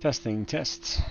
Testing tests.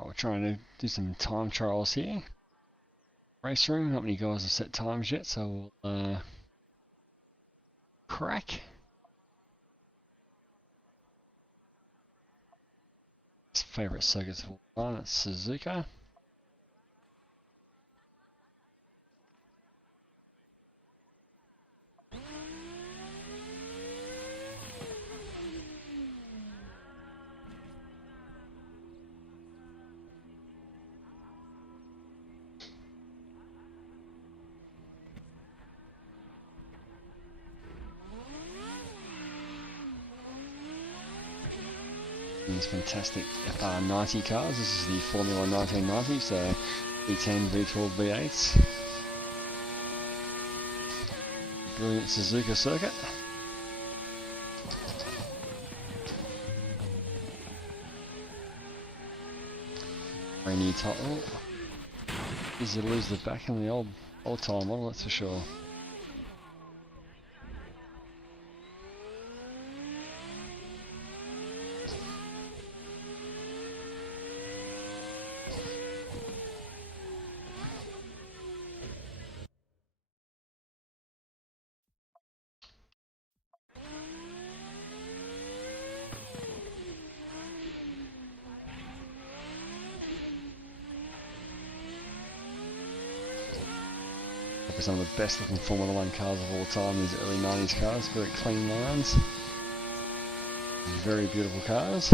We're trying to do some time trials here. RaceRoom, not many guys have set times yet, so we'll crack. His favourite circuit's one, it's Suzuka. These fantastic FR90 cars. This is the Formula 1990, so V10, V12, V8s. Brilliant Suzuka circuit. Brand new title. Easy to lose the back in the old time model, that's for sure. Some of the best looking Formula 1 cars of all time, these early 90s cars, very clean lines, very beautiful cars.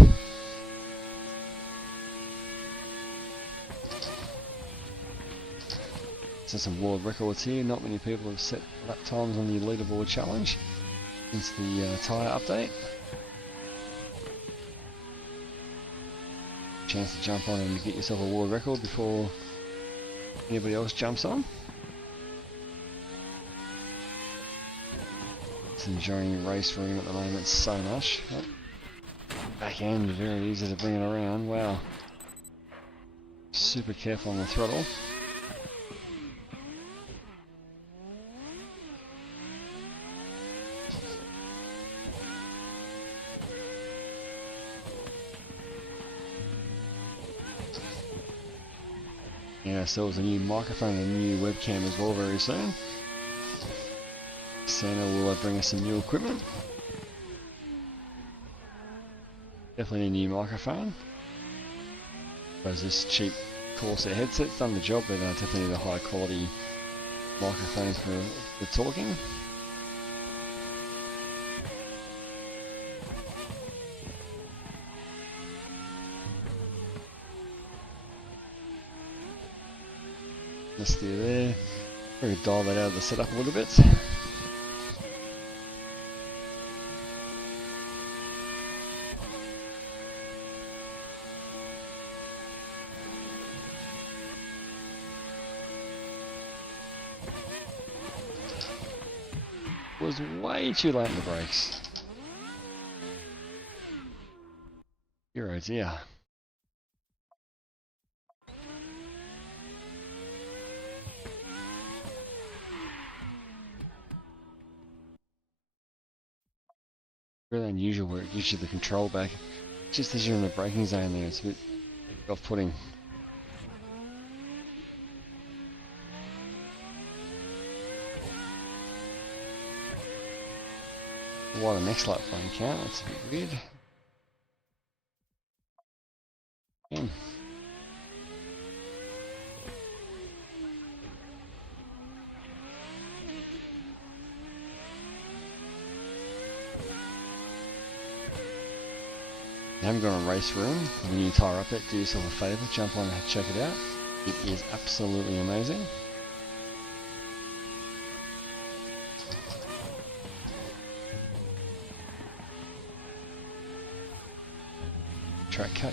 So some world records here, not many people have set lap times on the Leaderboard challenge since the tyre update. Chance to jump on and get yourself a world record before anybody else jumps on. Enjoying RaceRoom at the moment so much. Back end, very easy to bring it around. Wow. Super careful on the throttle. Yeah, so there's a new microphone and a new webcam as well very soon. Santa will bring us some new equipment. Definitely a new microphone. Whereas this cheap Corsair headset's done the job, but definitely need a high quality microphone for talking. Just steer there. We're going to dial that out of the setup a little bit. Was way too late in the brakes. Oh dear. really unusual where it gives you the control back just as you're in the braking zone there. It's a bit off-putting. What a next lap frame count, that's a bit weird. Again. If you haven't gone on RaceRoom, the new tyre update, do yourself a favour, jump on and check it out. It is absolutely amazing. Track cut,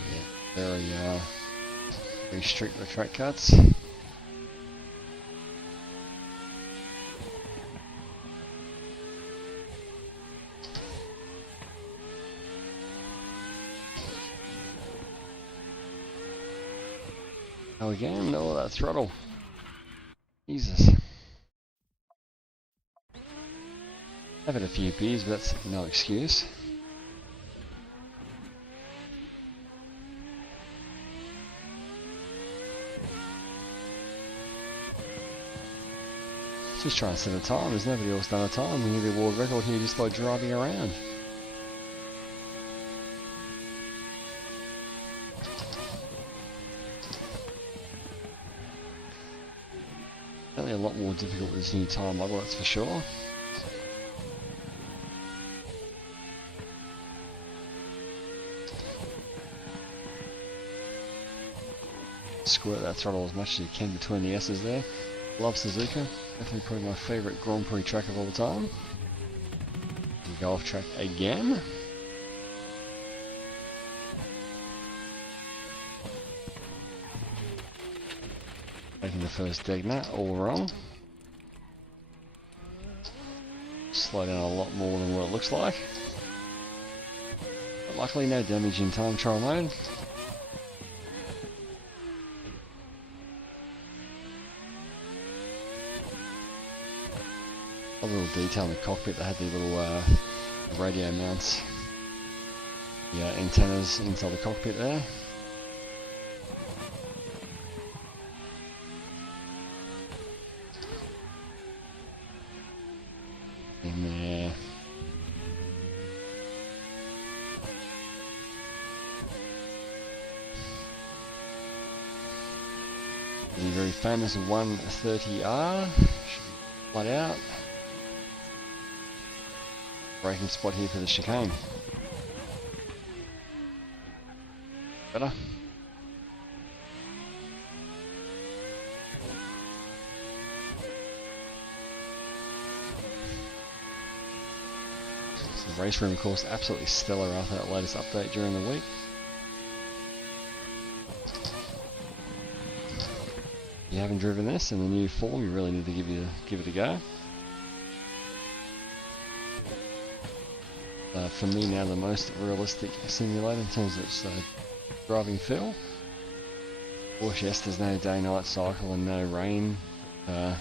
yeah, very strict with track cuts. Oh, again, no, that throttle. Jesus. I've had a few beers, but that's no excuse. Just trying to set a time. There's nobody else done a time. We need the world record here just by driving around. Certainly a lot more difficult with this new time model, that's for sure. Squirt that throttle as much as you can between the S's there. Love Suzuka, definitely probably my favourite Grand Prix track of all time. We go off track again. Making the first Degner, all wrong. Slow down a lot more than what it looks like. But luckily no damage in time trial mode. A little detail in the cockpit, they had the little radio mounts, the antennas inside the cockpit there. In there. The very famous 130R, should be flat out. Braking spot here for the chicane. Better. So the RaceRoom, of course, absolutely stellar after that latest update during the week. If you haven't driven this in the new form, you really need to give it a go. For me now, the most realistic simulator in terms of its driving feel. Of course, yes, there's no day-night cycle and no rain. You're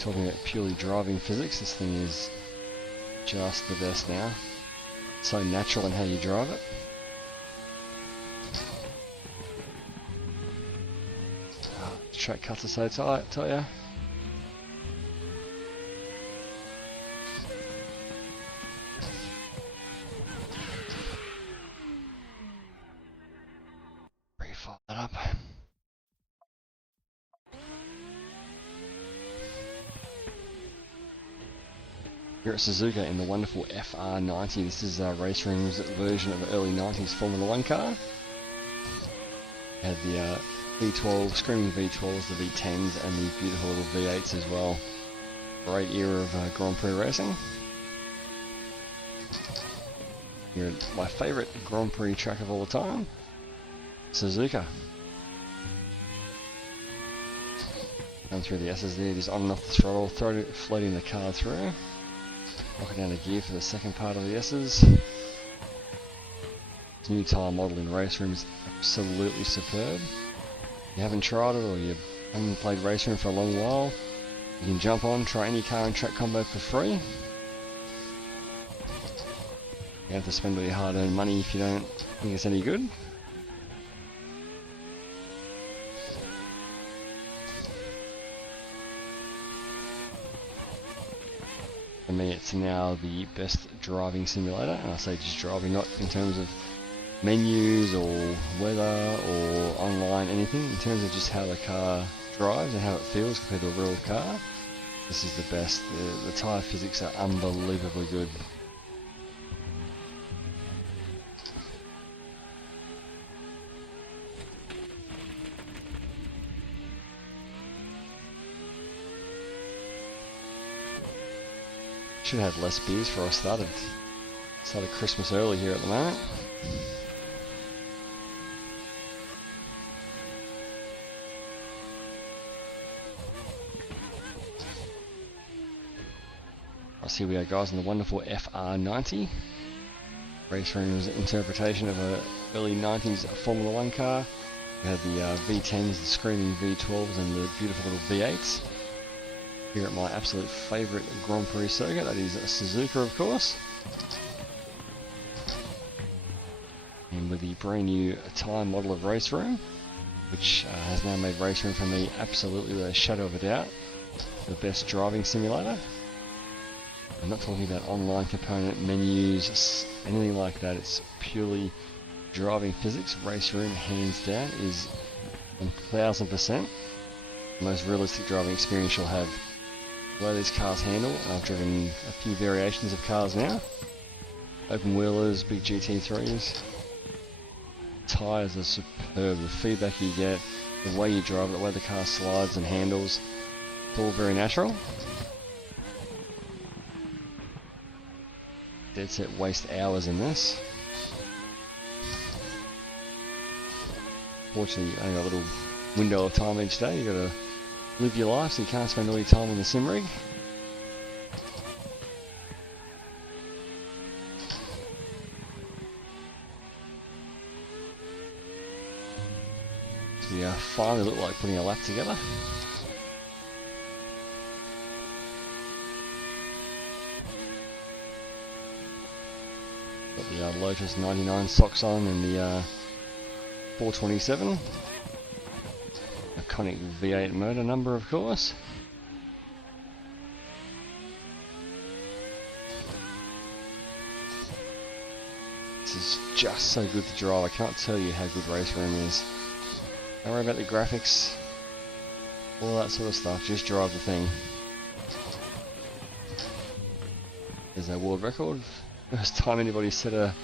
talking about purely driving physics. This thing is just the best now. So natural in how you drive it. The track cuts are so tight, tell ya. That up. Here at Suzuka in the wonderful FR90. This is RaceRoom's version of the early 90s Formula 1 car. Had the V12, screaming V12s, the V10s, and the beautiful little V8s as well. Great era of Grand Prix racing. Here at my favourite Grand Prix track of all the time, Suzuka. Going through the S's there, just on and off the throttle, floating the car through. Locking down the gear for the second part of the S's. This new tyre model in RaceRoom is absolutely superb. If you haven't tried it or you haven't played RaceRoom for a long while, you can jump on, try any car and track combo for free. You have to spend all your hard-earned money if you don't think it's any good. For me, it's now the best driving simulator, and I say just driving, not in terms of menus or weather or online anything, in terms of just how the car drives and how it feels compared to a real car. This is the best. The tyre physics are unbelievably good. Should have less beers before I started Christmas early here at the moment. Right, here we are, guys, in the wonderful FR90. RaceRoom's interpretation of a early 90s Formula 1 car. We have the V10s, the screaming V12s, and the beautiful little V8s. Here at my absolute favourite Grand Prix circuit, that is Suzuka, of course. And with the brand new tyre model of RaceRoom, which has now made RaceRoom for me absolutely, without a shadow of a doubt, the best driving simulator. I'm not talking about online component menus, anything like that. It's purely driving physics. RaceRoom, hands down, is 1000% the most realistic driving experience you'll have. The way these cars handle, I've driven a few variations of cars now. Open wheelers, big GT3s. Tyres are superb. The feedback you get, the way you drive, the way the car slides and handles, it's all very natural. Dead set waste hours in this. Fortunately, you only got a little window of time each day. You got to live your life, so you can't spend all your time on the sim rig. So we finally look like putting a lap together. Got the Lotus 99 socks on and the 427. Iconic V8 motor number, of course. This is just so good to drive. I can't tell you how good RaceRoom is. Don't worry about the graphics, all that sort of stuff. Just drive the thing. There's no world record. First time anybody set a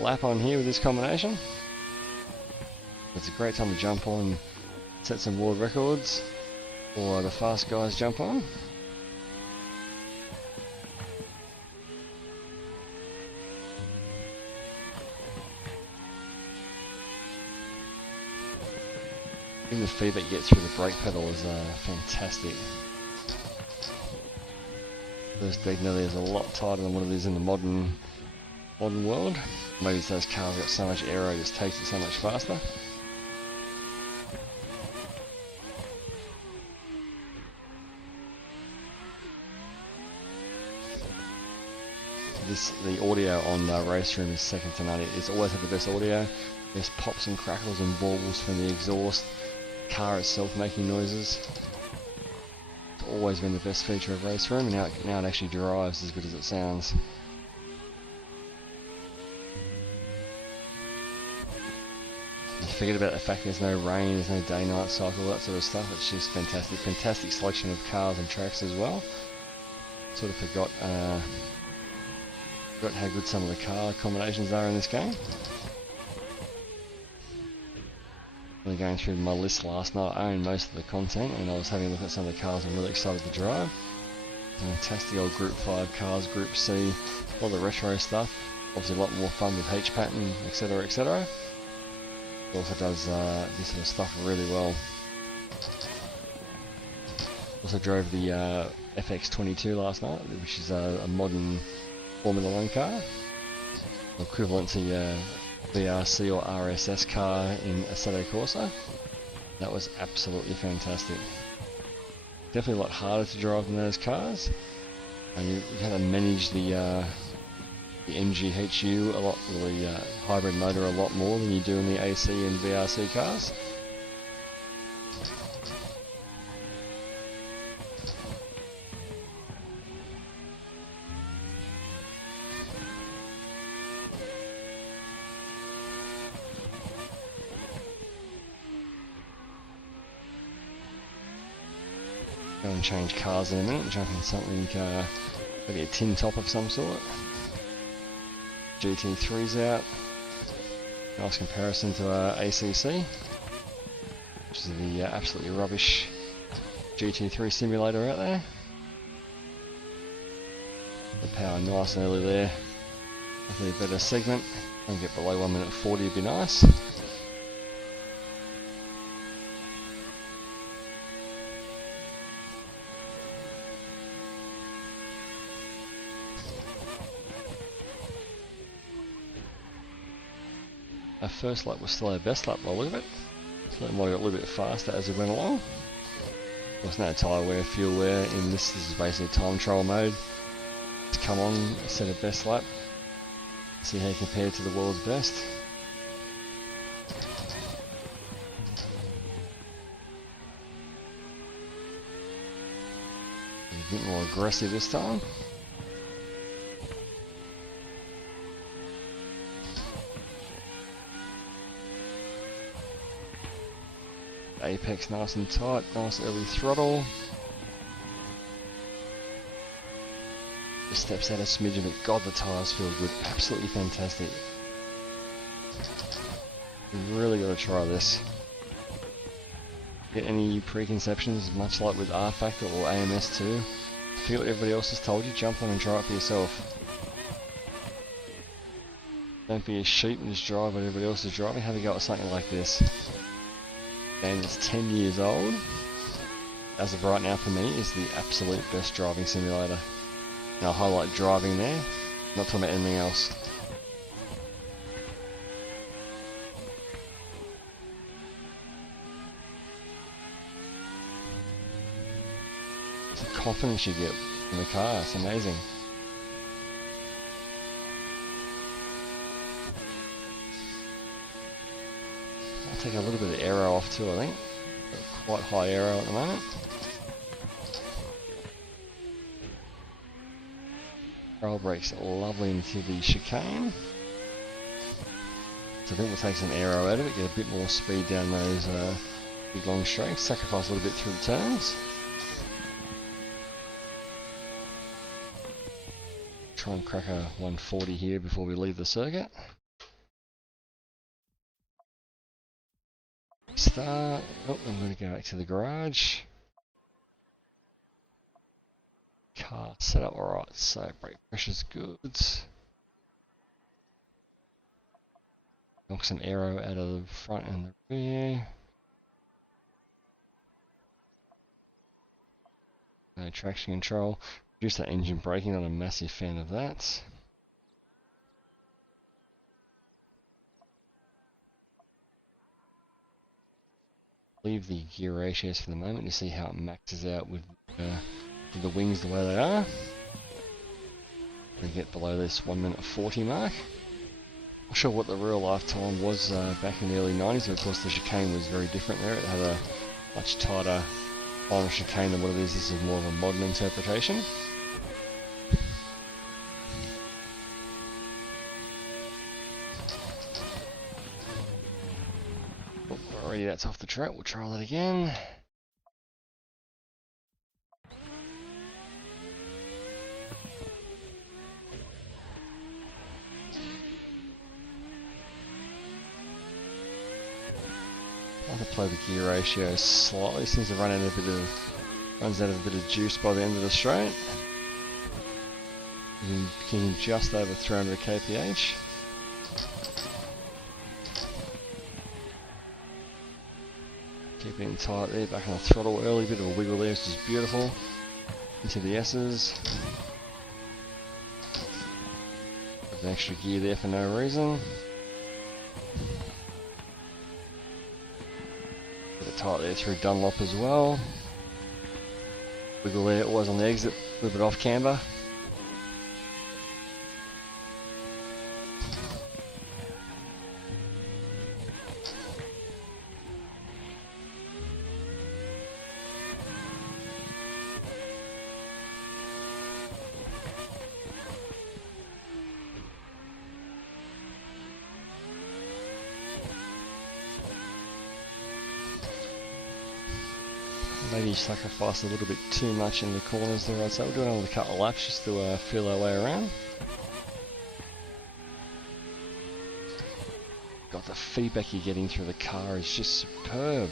lap on here with this combination. It's a great time to jump on and set some world records, or the fast guys jump on. Even the feedback you get through the brake pedal is fantastic. First definitely is a lot tighter than what it is in the modern world. Maybe it's those cars got so much aero, it just takes it so much faster. The audio on RaceRoom is second to none. It's always had the best audio. There's pops and crackles and baubles from the exhaust. Car itself making noises. It's always been the best feature of RaceRoom, and now it actually drives as good as it sounds. Forget about the fact there's no rain, there's no day-night cycle, that sort of stuff. It's just fantastic. Fantastic selection of cars and tracks as well. Sort of forgot how good some of the car combinations are in this game. Really going through my list last night, I owned most of the content, and I was having a look at some of the cars I'm really excited to drive. Fantastic old Group 5 cars, Group C, all the retro stuff. Obviously a lot more fun with H-pattern, etc, etc. It also does this sort of stuff really well. Also drove the FX22 last night, which is a modern Formula 1 car, equivalent to your VRC or RSS car in Assetto Corsa. That was absolutely fantastic. Definitely a lot harder to drive than those cars, and you had to manage the the MGHU a lot, the hybrid motor a lot more than you do in the AC and VRC cars. Go and change cars in a minute, jump in something, maybe a tin top of some sort. GT3's out. Nice comparison to ACC, which is the absolutely rubbish GT3 simulator out there. The power nice and early there. Hopefully a better segment. Try and get below 1 minute 40 would be nice. Our first lap was still our best lap by the look of it, so it might have got a little bit faster as we went along. There's no tyre wear, fuel wear in this. This is basically time trial mode. To come on, set a best lap, see how you compare to the world's best. A bit more aggressive this time. Apex nice and tight, nice early throttle. Just steps out a smidgen, but God, the tyres feel good, absolutely fantastic. You've really got to try this. Get any preconceptions, much like with R Factor or AMS2, forget what everybody else has told you, jump on and try it for yourself. Don't be a sheep and just drive what everybody else is driving, have a go at something like this. And it's 10 years old. As of right now for me, is the absolute best driving simulator. And I'll highlight driving there, not talking about anything else. It's the confidence you get in the car, it's amazing. I'll take a little bit of aero off too, I think. Got quite high aero at the moment. Roll brakes lovely into the chicane. So I think we'll take some aero out of it, get a bit more speed down those big long straights, sacrifice a little bit through the turns. Try and crack a 140 here before we leave the circuit. Start. Oh, I'm going to go back to the garage. Car set up alright, so brake pressure's good. Knock some aero out of the front and the rear. No traction control. Reduce that engine braking, not a massive fan of that. Leave the gear ratios for the moment to see how it maxes out with the wings the way they are. We get below this 1 minute 40 mark. Not sure what the real lifetime was back in the early 90s, but of course the chicane was very different there. It had a much tighter final chicane than what it is. This is more of a modern interpretation. Oh, already that's off the track, we'll try that again. I'll play the gear ratio slightly, seems to runs out of a bit of juice by the end of the straight. Getting just over 300 kph. Keeping it tight there, back on the throttle early, bit of a wiggle there, which is beautiful. Into the S's. Got an extra gear there for no reason. Bit of tight there through Dunlop as well. Wiggle there, always on the exit, a little bit off camber. Maybe sacrifice a little bit too much in the corners there, I'd say. We'll do another couple of laps just to feel our way around. God, the feedback you're getting through the car is just superb.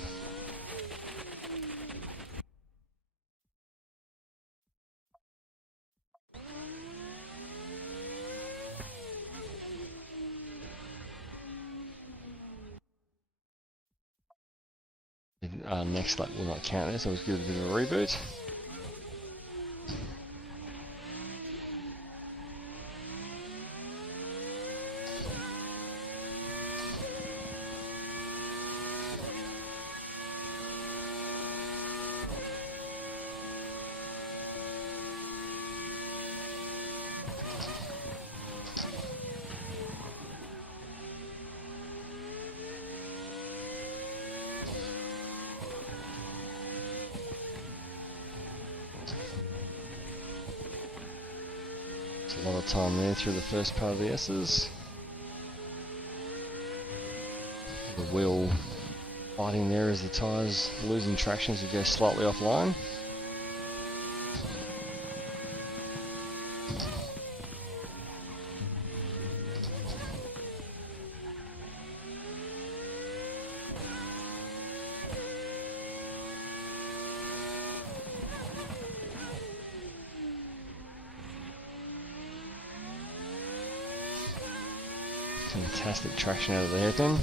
Next lap will not count there, so let's give it a bit of a reboot. A lot of time there through the first part of the S's. The wheel fighting there as the tyres losing traction as we go slightly offline. Fantastic traction out of the hairpin.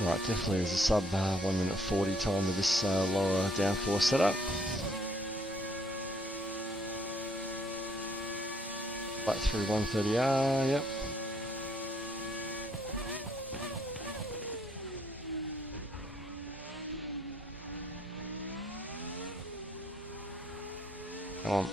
Right, definitely there's a sub 1 minute 40 time with this lower downforce setup. Flat through 130R, yep. Come on.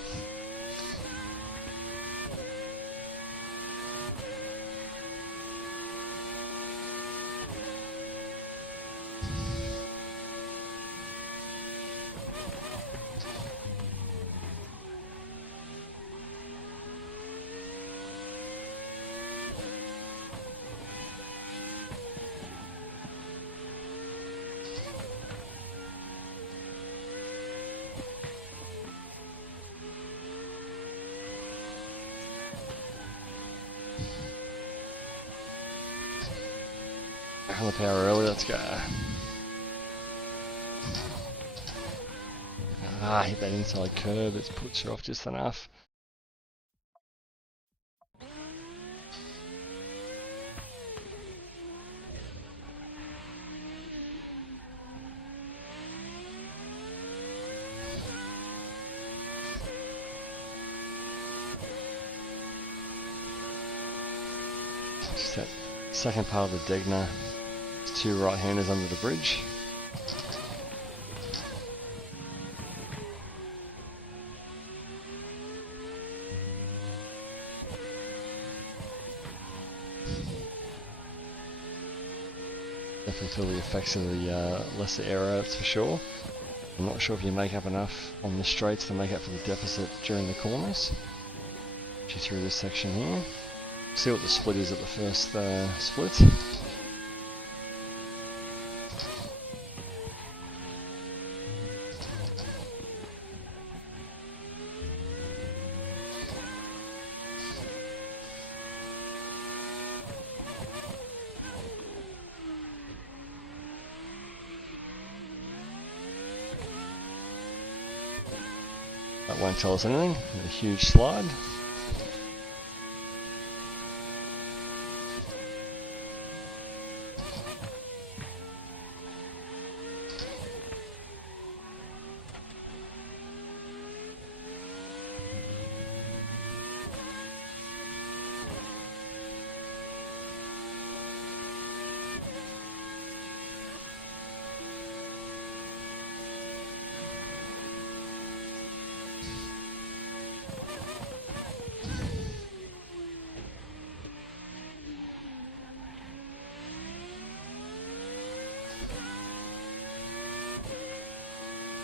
On the power early, let's go. Hit that inside curb, it's puts you off just enough. Just that second part of the Degner. Two right-handers under the bridge. Definitely feel the effects of the lesser aero, that's for sure. I'm not sure if you make up enough on the straights to make up for the deficit during the corners. Get through this section here. See what the split is at the first split. That won't tell us anything. A huge slide.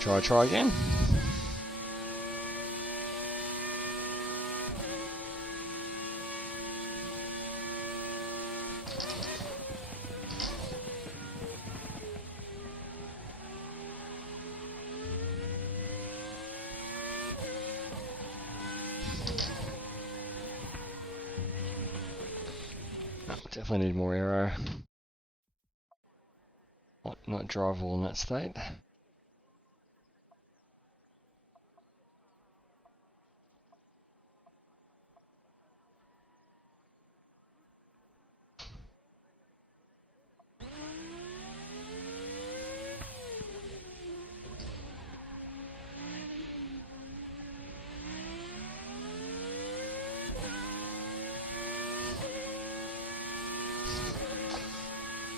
Try again. Definitely need more aero. Not drivable in that state.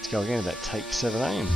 Let's go again, about take 7 aim.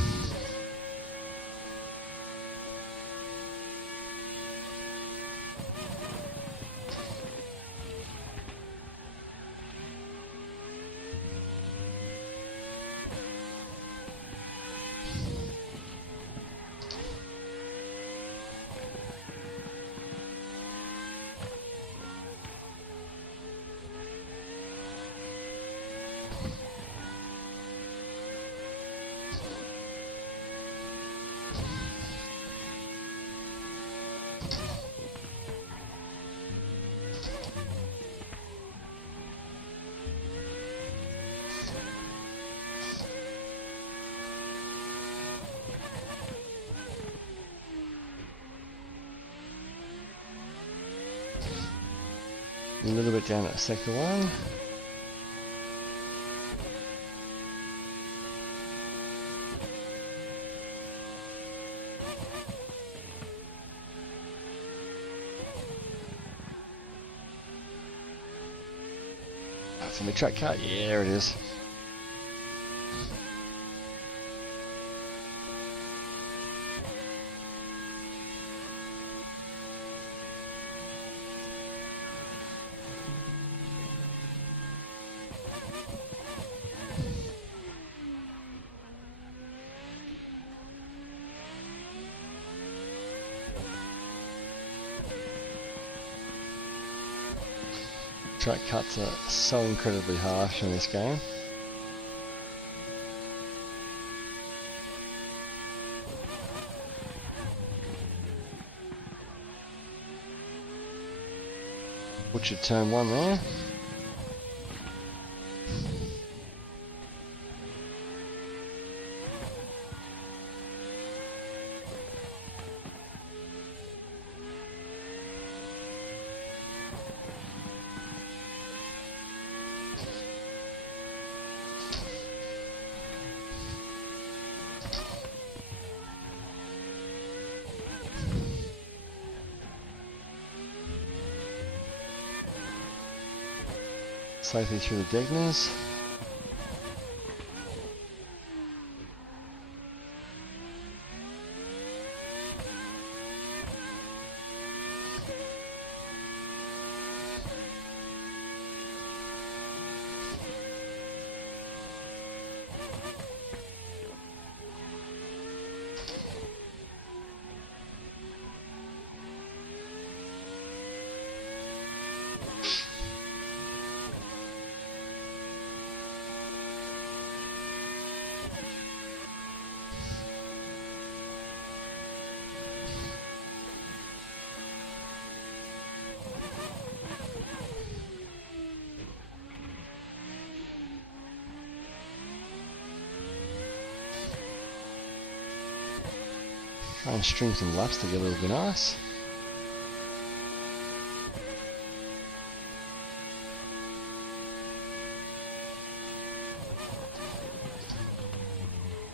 A little bit down at sector 1. That's a mid-track cut. Yeah, there it is. Track cuts are so incredibly harsh in this game. Butchered turn 1 there. Safely through the Degners. Try and string some laps together would be nice.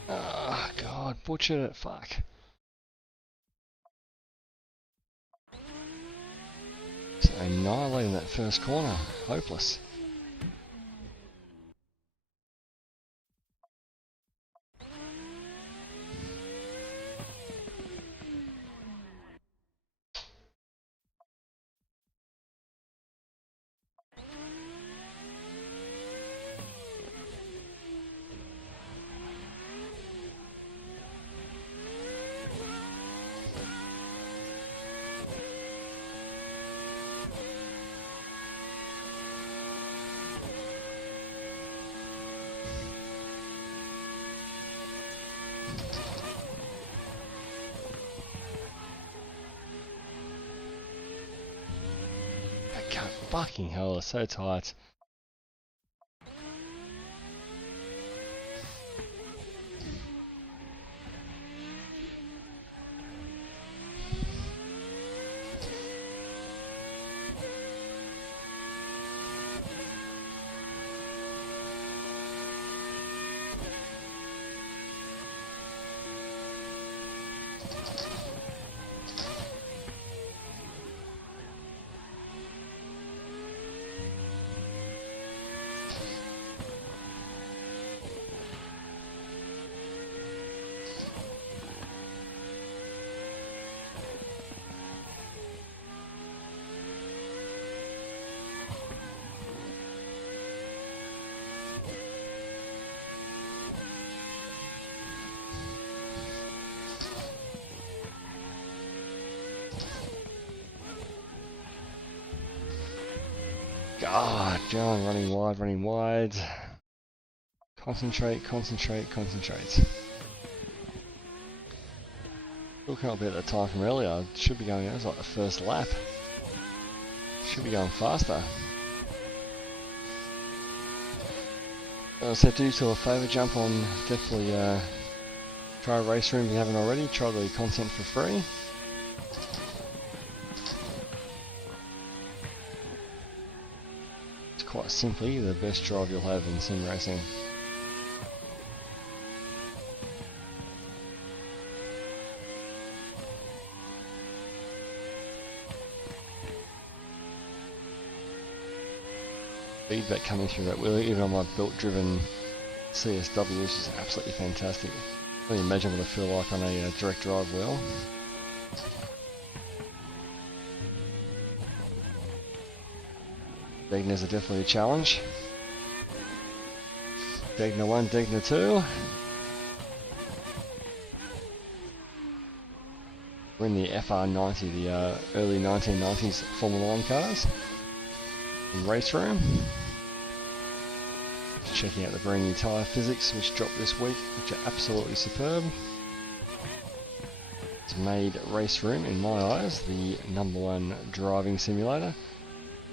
Oh god, butchered it, fuck. Just annihilating that first corner, hopeless. Fucking hell, it's so tight. God, John, running wide, running wide. Concentrate, concentrate, concentrate. Still can't beat that time from earlier. I should be going, that was like the first lap. Should be going faster. So do yourself a favour, jump on, definitely try RaceRoom if you haven't already. Try the content for free. Quite simply the best drive you'll have in sim racing. Feedback coming through that wheel, even on my belt driven CSW, which is absolutely fantastic. I can't imagine what I feel like on a direct drive wheel. Degnas are definitely a challenge. Degna 1, Degna 2. We're in the FR90, the early 1990s Formula 1 cars. In RaceRoom. Just checking out the brand new tyre physics which dropped this week, which are absolutely superb. It's made RaceRoom, in my eyes, the #1 driving simulator.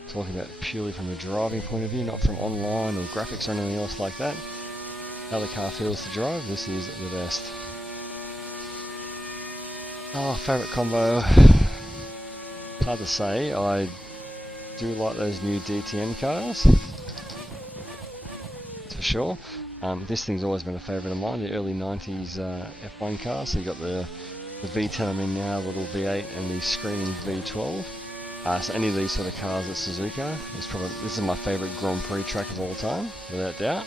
Talking about purely from a driving point of view, not from online or graphics or anything else like that. How the car feels to drive, this is the best. Oh, favourite combo. Hard to say, I do like those new DTM cars. That's for sure. This thing's always been a favourite of mine, the early 90s F1 car. So you got the V10 I'm in now, the little V8 and the screaming V12. So any of these sort of cars at Suzuka, this is my favourite Grand Prix track of all time, without doubt.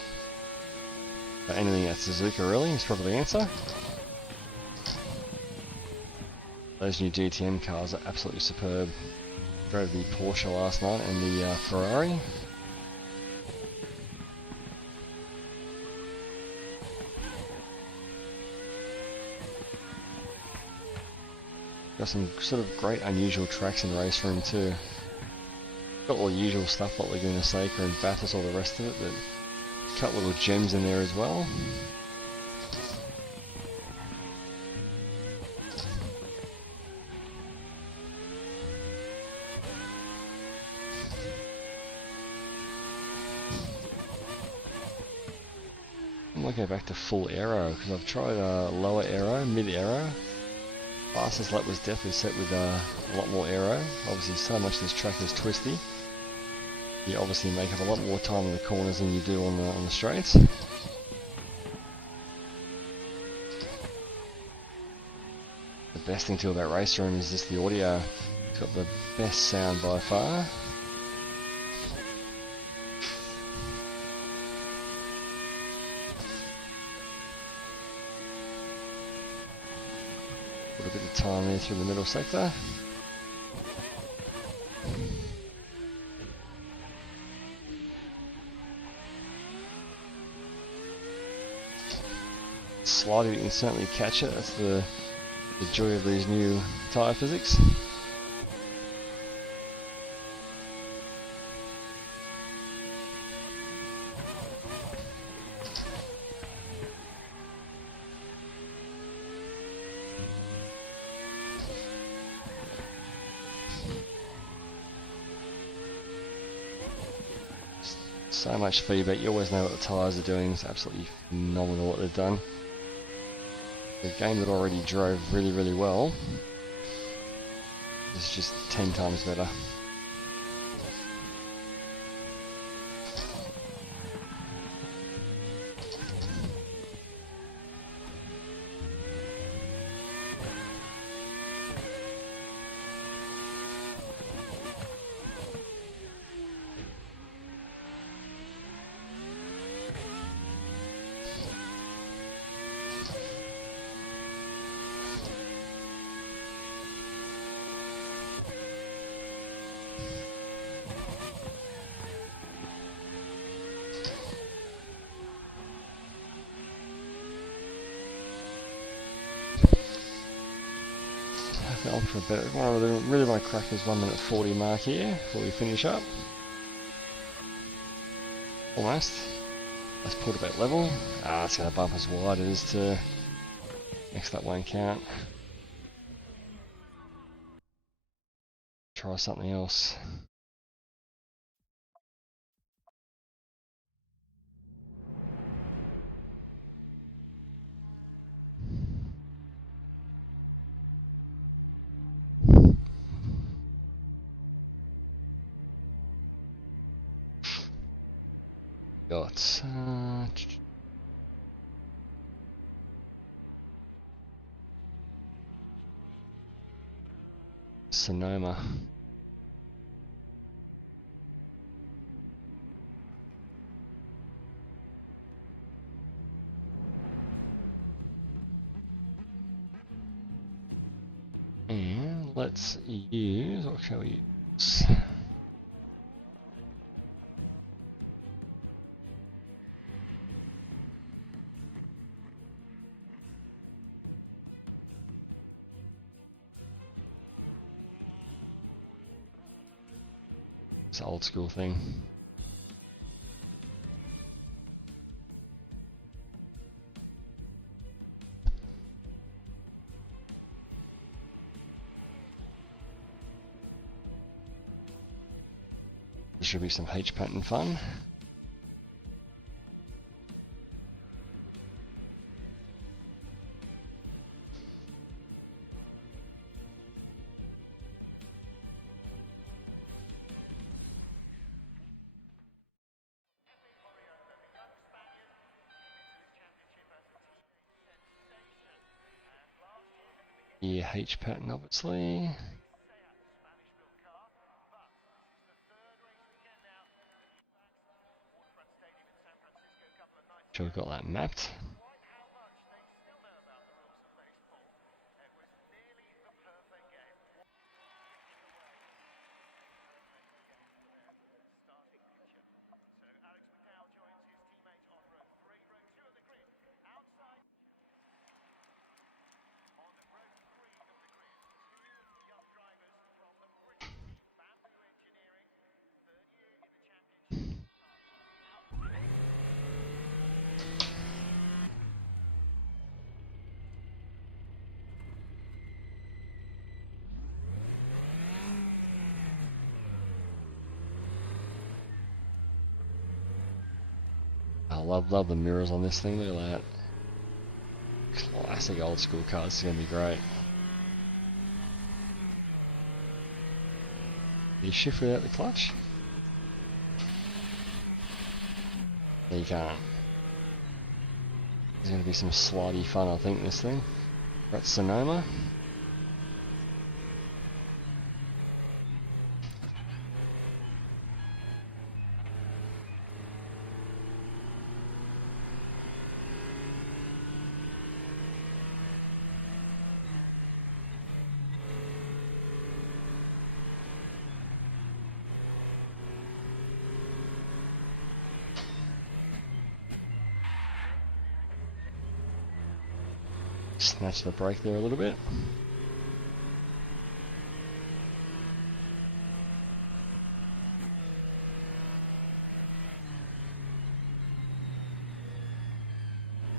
But anything at Suzuka really is probably the answer. Those new DTM cars are absolutely superb. Drove the Porsche last night and the Ferrari. Got some sort of great unusual tracks in RaceRoom too. Got all the usual stuff like Laguna Seca and Bathurst, all the rest of it, but a couple little gems in there as well. I might go back to full aero because I've tried lower aero, mid aero. Fastest lap was definitely set with a lot more aero. Obviously so much this track is twisty. You obviously make up a lot more time in the corners than you do on the straights. The best thing too about RaceRoom is just the audio. It's got the best sound by far. Put a bit of time there through the middle sector. Sliding, you can certainly catch it. That's the joy of these new tyre physics. So much feedback. You always know what the tyres are doing. It's absolutely phenomenal what they've done. The game that already drove really, really well is just 10 times better. Ultra better. Really want to crack this 1 minute 40 mark here before we finish up. Almost. Let's put it about level. It's going to bump us wide as to next that won't count. Try something else. Got Sonoma. And let's use, what shall we use? It's an old school thing. There should be some H pattern fun. Yeah, H pattern obviously. Sure we've got that mapped. I love the mirrors on this thing, look at that. Classic old school car, this is going to be great. You shift without the clutch? No, you can't. There's going to be some slidey fun, I think, this thing. That's Sonoma. Snatch the brake there a little bit.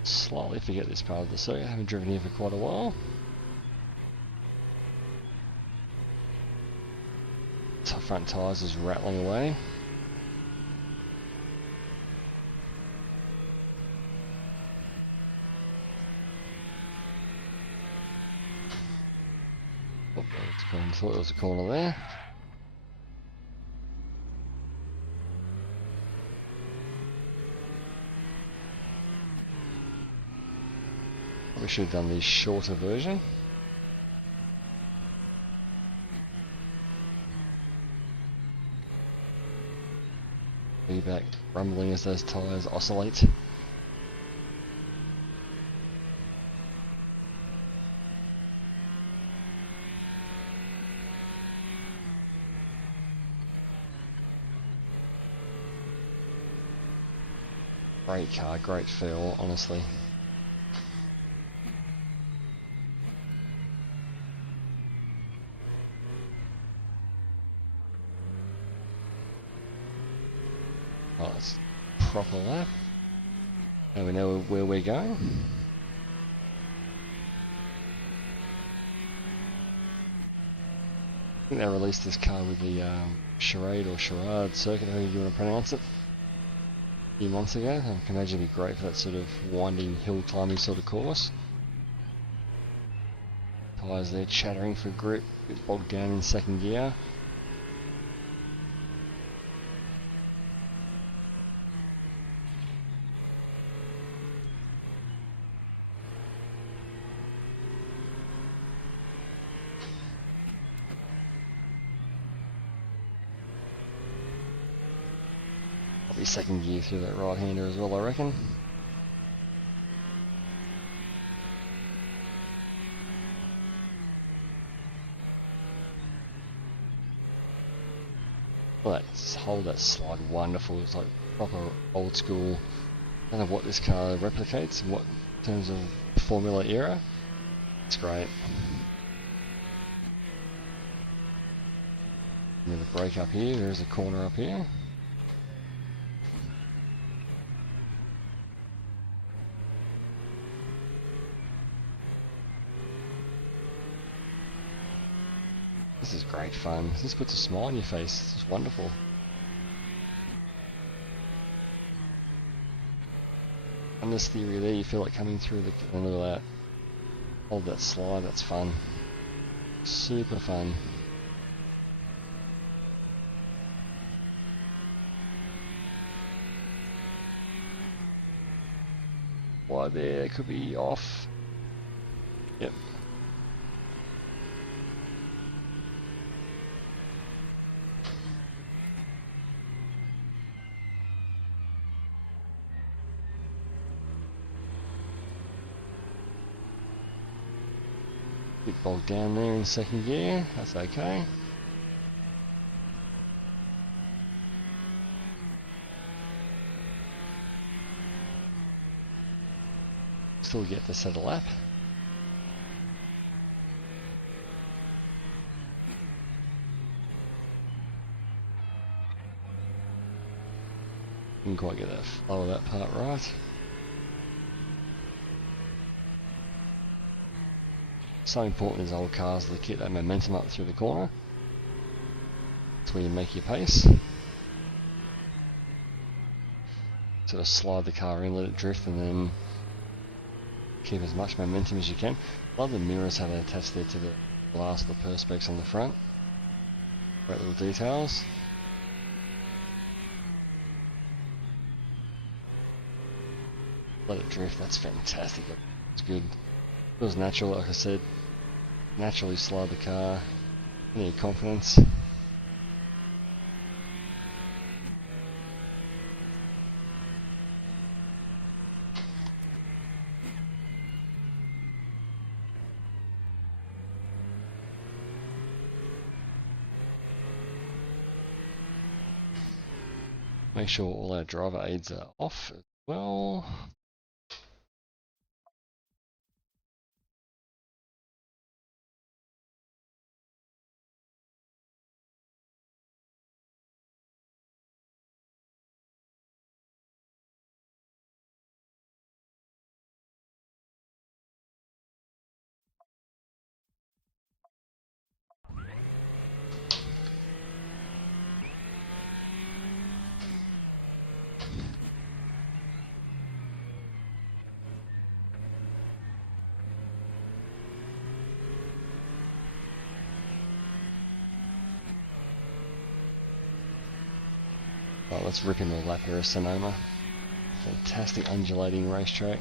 Slightly forget this part of the circuit, I haven't driven here for quite a while. Front tyres is rattling away. I thought there was a corner there. We should have done the shorter version. Feedback rumbling as those tyres oscillate. Great car, great feel, honestly. Oh, it's proper lap. Now we know where we're going. I think they released this car with the charade or charade circuit, however you want to pronounce it, a few months ago. I can imagine it'd be great for that sort of winding, hill climbing sort of course. Tyres there chattering for grip, a bit bogged down in second gear. Probably second gear through that right-hander as well, I reckon. Well, hold that slide wonderful. It's like proper old school. I don't know what this car replicates in what in terms of Formula era. It's great. I'm going to brake up here. There's a corner up here. This is great fun. This puts a smile on your face. This is wonderful. And this theory there, you feel like coming through the... And look at that. Hold that slide, that's fun. Super fun. Why there, it could be off. Yep. Bit bogged down there in second gear, that's okay. Still get to set a lap. Didn't quite get that flow of that part right. So important as old cars to keep that momentum up through the corner. That's where you make your pace. Sort of slide the car in, let it drift, and then keep as much momentum as you can. Love the mirrors how they attach there to the glass, the perspex on the front. Great little details. Let it drift, that's fantastic. It's good. Feels natural, like I said. Naturally slide the car. Any confidence. Make sure all our driver aids are off as well. let's rip into a lap here of Sonoma. Fantastic undulating racetrack.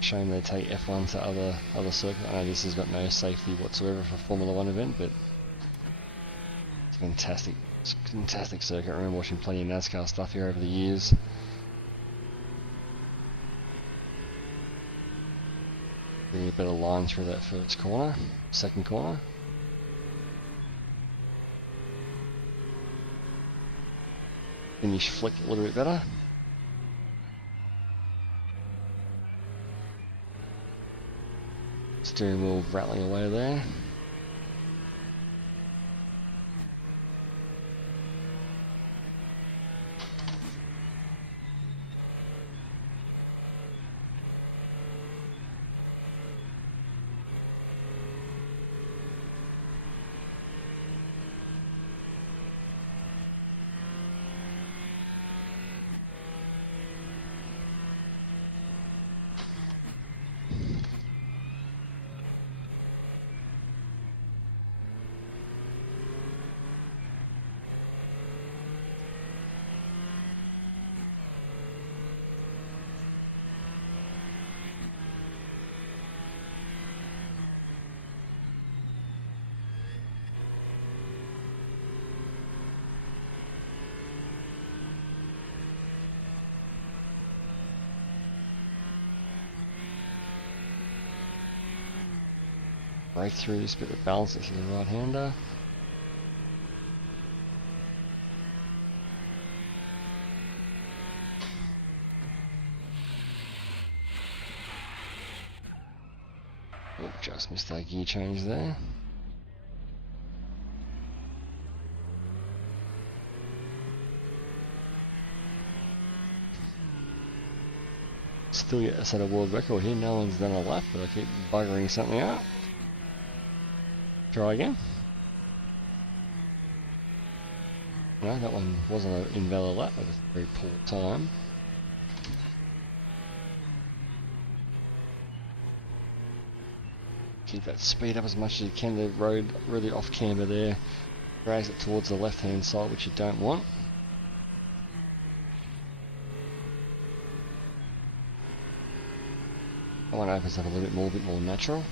Shame they take F1 to other circuits. I know this has got no safety whatsoever for a Formula 1 event, but it's a fantastic circuit. I remember watching plenty of NASCAR stuff here over the years. Bring a better line through that first corner, second corner. Finish flick a little bit better. Steering wheel rattling away there. Break through this bit of balance to the right hander. Oh, just missed that gear change there. Still yet to set a world record here. No one's done a lap, but I keep buggering something up. Try again. No, that one wasn't an invalid lap, but it was a very poor time. Keep that speed up as much as you can. The road really off camber there. Drags it towards the left hand side, which you don't want. That one opens up a bit more natural.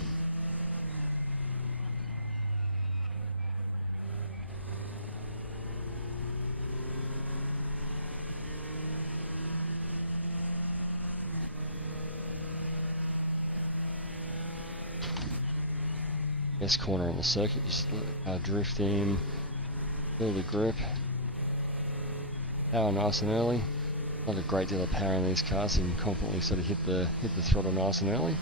Best corner on the circuit, just drift in, build a grip, power nice and early. Not a great deal of power in these cars, so you can confidently sort of hit the throttle nice and early.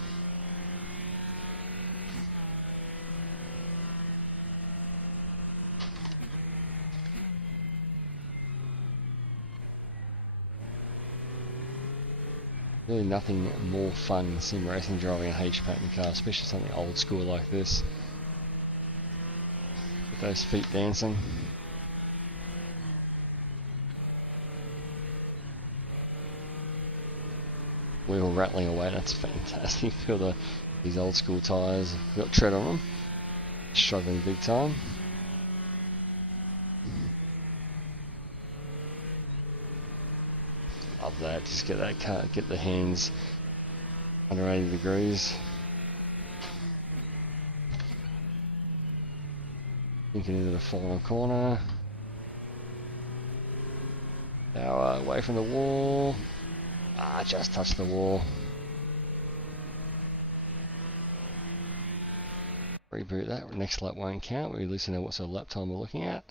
Really nothing more fun than sim racing driving a H-pattern car, especially something old school like this. With those feet dancing. Wheel rattling away, that's fantastic. Feel these old school tyres, got tread on them. Struggling big time. Love that, just get that car, get the hands under 80 degrees. Thinking into the final corner. Power away from the wall. Just touched the wall. Reboot that, next lap won't count. We at least know what sort of lap time we're looking at.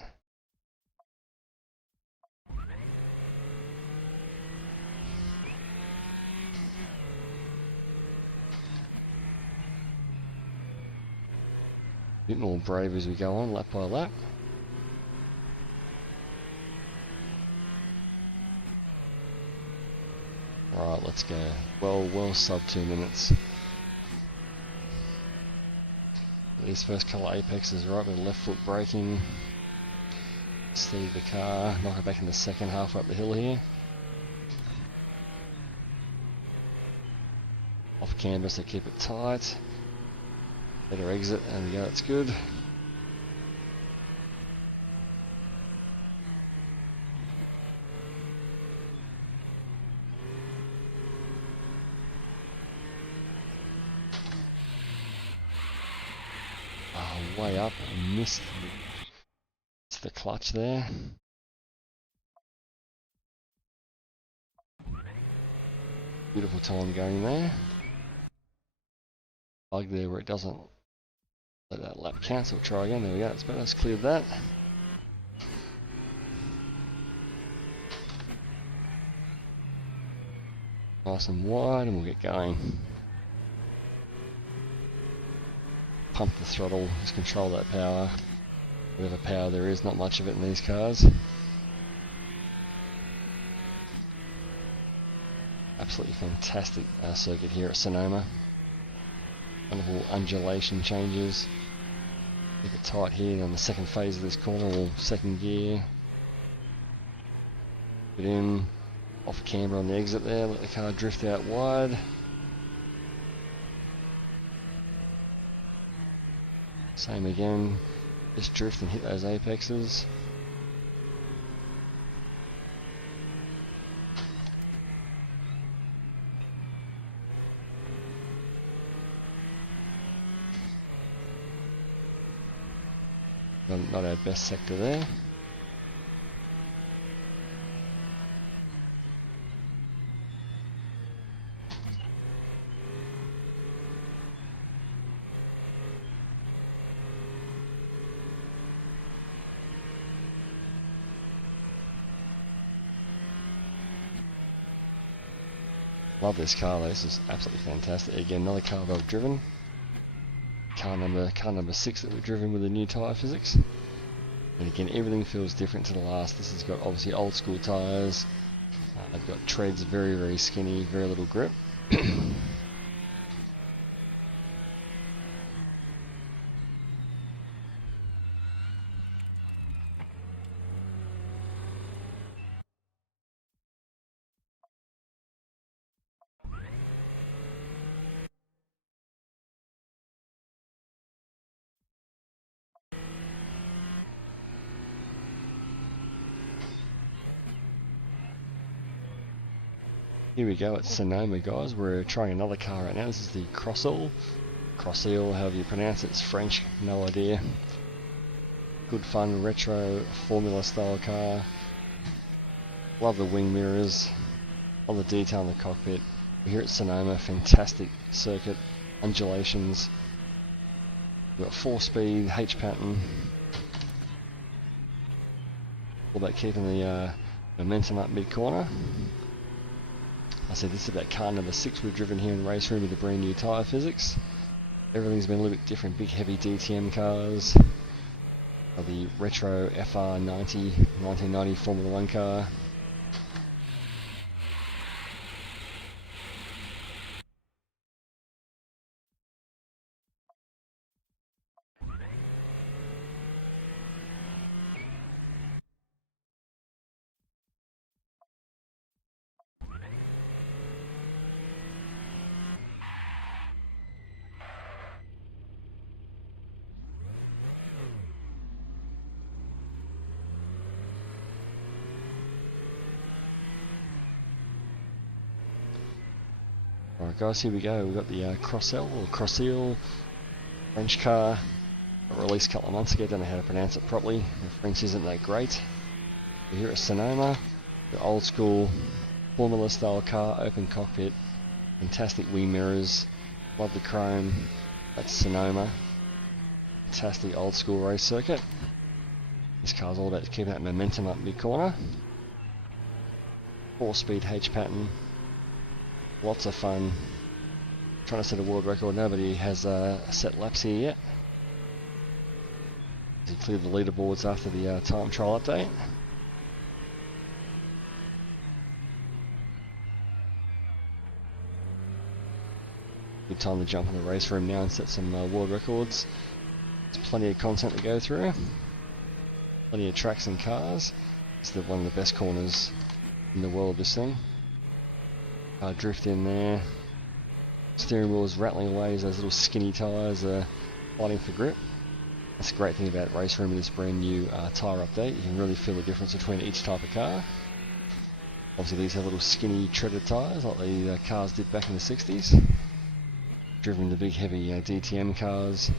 Bit more brave as we go on, lap by lap. Right, let's go. Well sub 2 minutes. These first couple of apexes right with left foot braking. Steady the car, knock it back in the second half up the hill here. Off camber, so keep it tight. Better exit, and yeah, that's good. way up and missed the clutch there. Beautiful time going there. Bug there where it doesn't let that lap count, so we'll try again. There we go, that's better, let's clear that. Nice and wide, and we'll get going. Pump the throttle, just control that power. Whatever power there is, not much of it in these cars. Absolutely fantastic circuit here at Sonoma. Wonderful undulation changes. Keep it tight here on the second phase of this corner, or second gear. Get in, off camber on the exit there, let the car drift out wide. Same again, just drift and hit those apexes. Not our best sector there. Love this car though, this is absolutely fantastic. Again, another car that I've driven. Car number 6 that we've driven with the new tyre physics. And again, everything feels different to the last. This has got obviously old school tyres. I've got treads very, very skinny, very little grip. Here we go at Sonoma, guys. We're trying another car right now. This is the Crossel, however you pronounce it. It's French, no idea. Good fun, retro, formula style car. Love the wing mirrors, all the detail in the cockpit. We're here at Sonoma, fantastic circuit, undulations. We've got 4-speed, H pattern. All about keeping the momentum up mid-corner. I said this is about car number 6 we've driven here in RaceRoom with the brand new tyre physics. Everything's been a little bit different, big heavy DTM cars. The retro FR90 1990 Formula 1 car. Alright guys, here we go. We've got the Crossel French car. Got released a couple of months ago, don't know how to pronounce it properly. The French isn't that great. We're here at Sonoma, the old school Formula style car, open cockpit, fantastic wing mirrors, love the chrome. That's Sonoma. Fantastic old school race circuit. This car's all about keeping that momentum up mid-corner. 4-speed H pattern. Lots of fun. Trying to set a world record. Nobody has set laps here yet. He cleared the leaderboards after the time trial update. Good time to jump in the race room now and set some world records. There's plenty of content to go through. Plenty of tracks and cars. It's one of the best corners in the world, this thing. Drift in there. Steering wheel is rattling away as those little skinny tyres are fighting for grip. That's the great thing about RaceRoom with this brand new tyre update. You can really feel the difference between each type of car. Obviously these have little skinny treaded tyres like the cars did back in the 60s. Driven the big heavy DTM cars.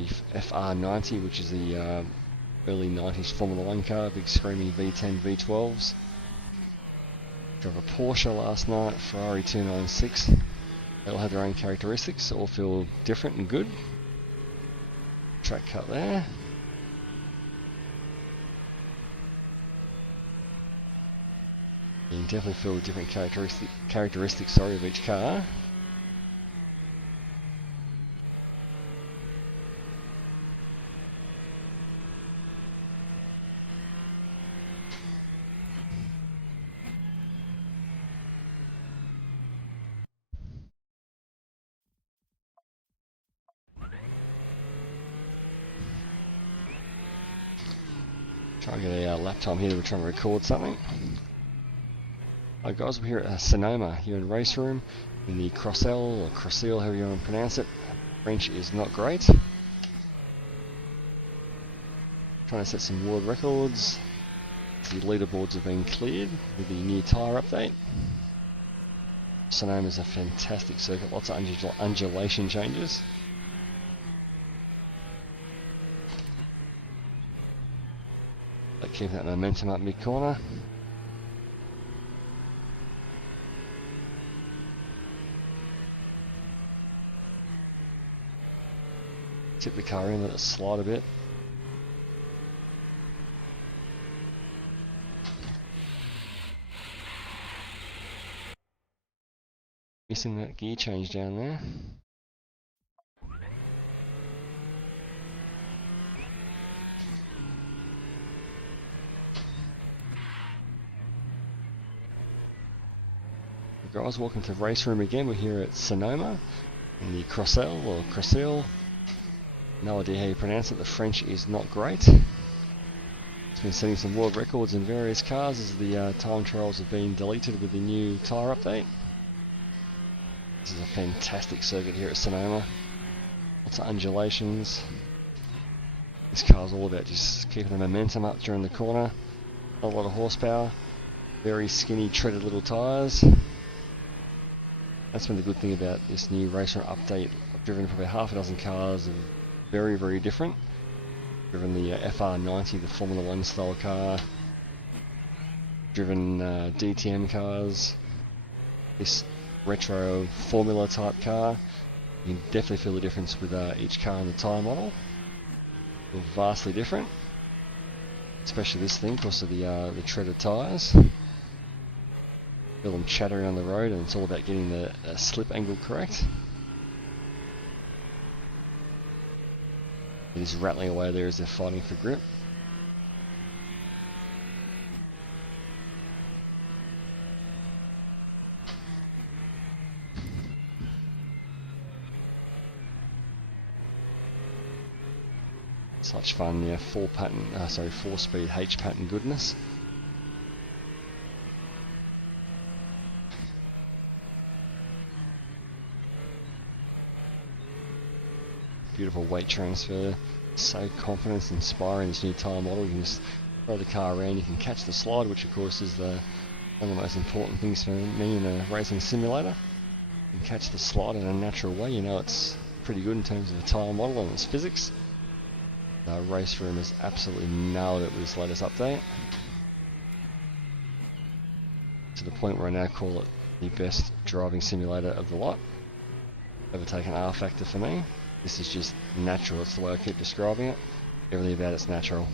the FR90, which is the early 90s Formula 1 car, big screaming V10 V12s. Drove a Porsche last night, Ferrari 296. They all have their own characteristics, all feel different and good. Track cut there. You can definitely feel the different characteristics of each car. Trying to get a lap time here, we're trying to record something. Hi guys, we're here at Sonoma, here in RaceRoom, in the Crossell, or Crossell, however you want to pronounce it. French is not great. Trying to set some world records. The leaderboards have been cleared with the new tyre update. Sonoma is a fantastic circuit, lots of undulation changes. Like keeping that momentum up mid-corner. Tip the car in, let it slide a bit. Missing that gear change down there. Guys, welcome to RaceRoom again. We're here at Sonoma in the Crossell or Crossell. No idea how you pronounce it. The French is not great. It's been setting some world records in various cars as the time trials have been deleted with the new tyre update. This is a fantastic circuit here at Sonoma. Lots of undulations. This car's all about just keeping the momentum up during the corner. Not a lot of horsepower. Very skinny, treaded little tyres. That's been the good thing about this new RaceRoom update. I've driven probably half a dozen cars of very, very different. Driven the FR90, the Formula 1 style car. Driven DTM cars. This retro Formula type car. You can definitely feel the difference with each car in the tyre model. They're vastly different. Especially this thing because of the treaded tyres. Feel them chattering on the road, and it's all about getting the slip angle correct. It is rattling away there as they're fighting for grip. Such fun, yeah, 4-speed H pattern goodness. Beautiful weight transfer, so confidence inspiring this new tyre model. You can just throw the car around, you can catch the slide, which of course is one of the most important things for me in a racing simulator. You can catch the slide in a natural way, you know it's pretty good in terms of the tyre model and its physics. RaceRoom has absolutely nailed it with this latest update. To the point where I now call it the best driving simulator of the lot. Overtaken R factor for me. This is just natural, that's the way I keep describing it. Everything about it's natural.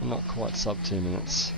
Not quite sub 2 minutes.